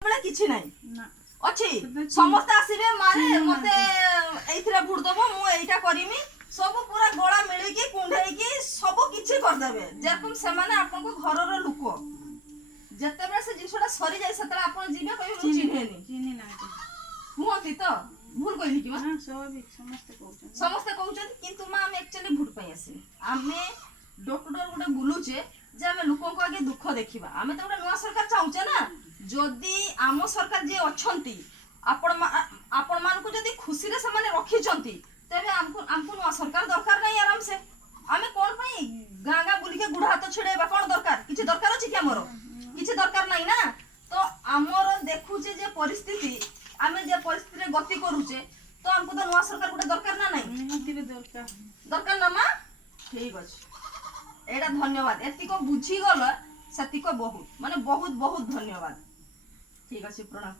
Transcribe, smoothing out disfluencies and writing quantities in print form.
बेले किछि नाही अछि समस्त आसीबे मारे मते एइथरा भुड दबो मु एइटा करिमी सब पूरा गोळा मिली की कुंढेई की सब किछि कर देबे जेरकम से माने आपन को घर रो लुको जते बेले से जिंसटा सरी जाय सतरा आपन जीबे कहि मु चिन्हेनी हुआती तो भूल कहली कि हां समस्त कहउछन किंतु मा हम एक्चुअली भूल पई आसी आमे डोर टू डोर गोटे बुलुचे जे आमे लोकन को आगे दुख देखिबा आमे तो गोटे नवा सरकार चाहुचे ना जदि आम सरकार जे अछंती आपण मान को जदि खुशी रे से माने रखिचंती तबे हमको नवा सरकार दरकार नहीं आराम से आमे कोन पई गांगा बुली के गुड़ हाथ छिड़ेबा कोन दरकार किछि दरकार अछि कि हमरो किछि दरकार नहीं ना तो हमरो देखुचे जे परिस्थिति आमे जे परिस्थिति रे गति करूचे तो हमको तो नवा सरकार गोटे दरकार ना नहीं दरकार ना मा ठीक अछि एडा धन्यवाद एतिको बुझी गल सतिको बहुत माने बहुत बहुत धन्यवाद ठीक अछि प्रणाम।